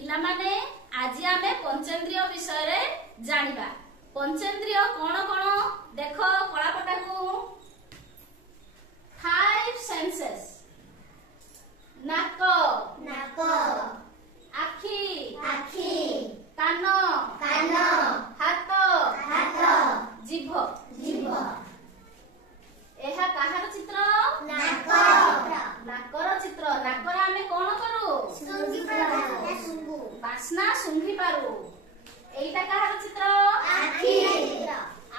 ପିଲାମାନେ ଆଜି ଆମେ ପଞ୍ଚେନ୍ଦ୍ରିୟ ବିଷୟରେ ଜାଣିବା। ପଞ୍ଚେନ୍ଦ୍ରିୟ କଣ କଣ ଦେଖ କଳାପଟାକୁ। 5 सेंसेस नाक नाक आखि आखि कान कान हाथ हाथ जीभ जीभ एहा काहार चित्र नाक नाकर चित्र। नाकर आमे कोन करू सुंगी पारू सुंगु बास्ना सुंघी पारू। एइटा काहार चित्र आखि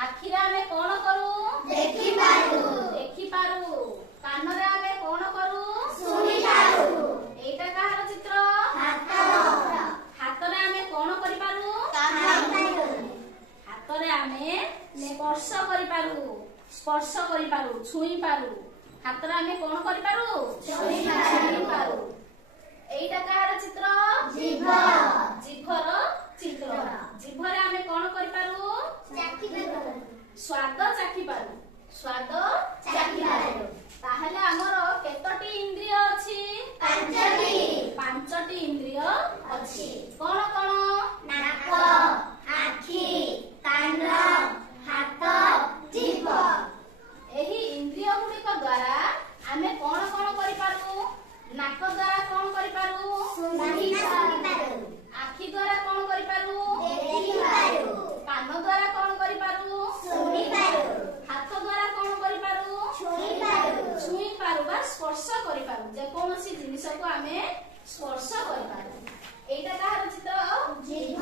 आखि रे आमे कोन करू देखि पारू देखि पारू। कान रे आमे कोन करू सुनी पारू। एइटा काहार चित्र हाथ हाथ रे आमे कोन करि पारू हाथ रे आमे स्पर्श करि पारू स्पर्श करि पारू छुई पारू। हाथ रे आमे कोन करि पारू छुई पारू। एइटा काहार चित्र जीभ जीभर चित्र। जीभ रे आमे कोन करि पारू चाखि पारू स्वाद चाखि पारू स्वाद चाखि पारू। ताहले हमर केतटी इंद्रिय अछि पांचटी इंद्रिय अछि। कोन कोन नाक आखि कान हाथ जीभ। एही इंद्रिय गुड़िक द्वारा आमे कोन कोन करि पारू। नाक द्वारा कोन करि पारू सुंगी पारू आखि द्वारा कोन करि पारू देखि पारू कान द्वारा कोन करि पारू सुनी पारू हाथ द्वारा कोन करि पारू छुई पारू छुई पारू बा स्पर्श करि पारू। जे कोनोसी जिनिस को आमे स्पर्श करि पारू। एइटा काहार चित्र जीभ